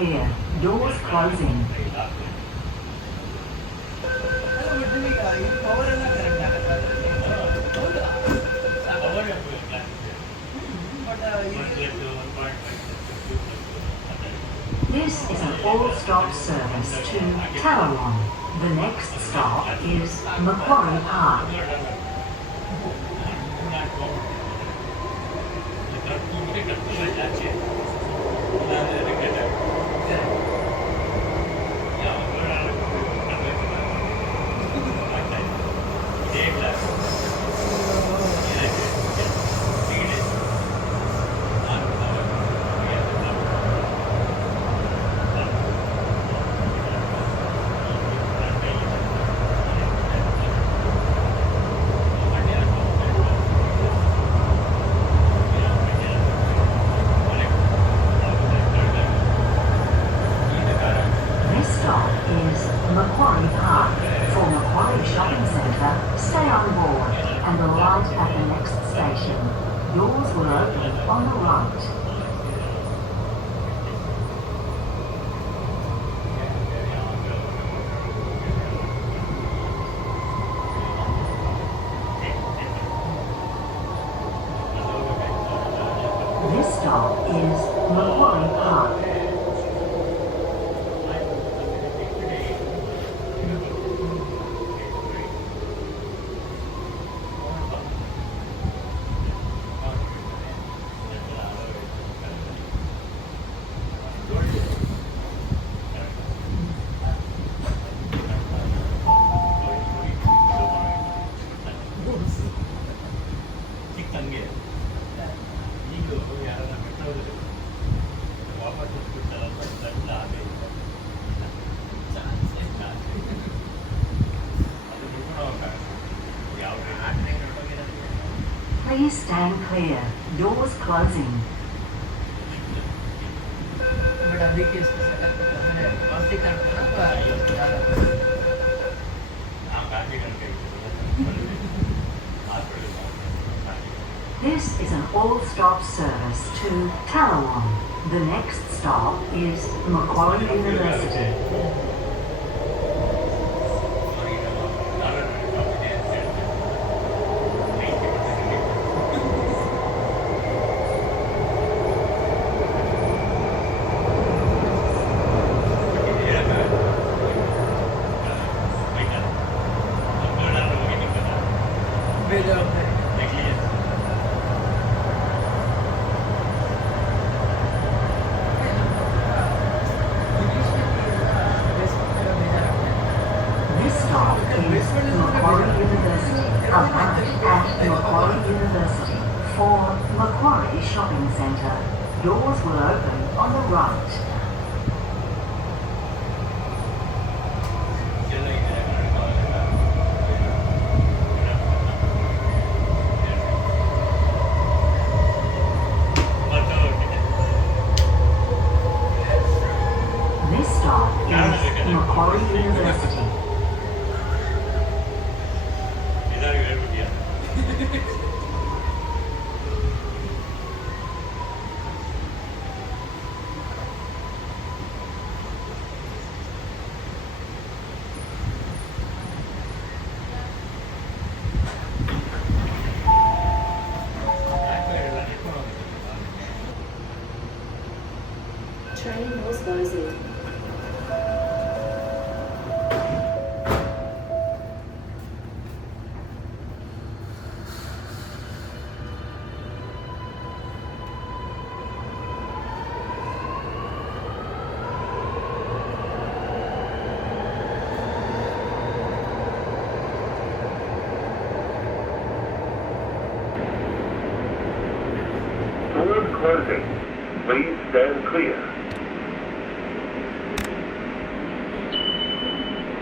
clear. Doors closing. This is an all-stop service to Tallawong. The next stop is Macquarie Park. Macquarie Park. For Macquarie Shopping Centre, stay on board and alight at the next station. Doors will open on the right. This stop is Macquarie Park. Please stand clear. Doors closing. This is an all-stop service to Tallawong. The next stop is Macquarie University. Macquarie University. Arrive at Macquarie University for Macquarie Shopping Centre. Doors will open on the right. This stop is Macquarie University. Train doors closing. Doors closing. Please stand clear.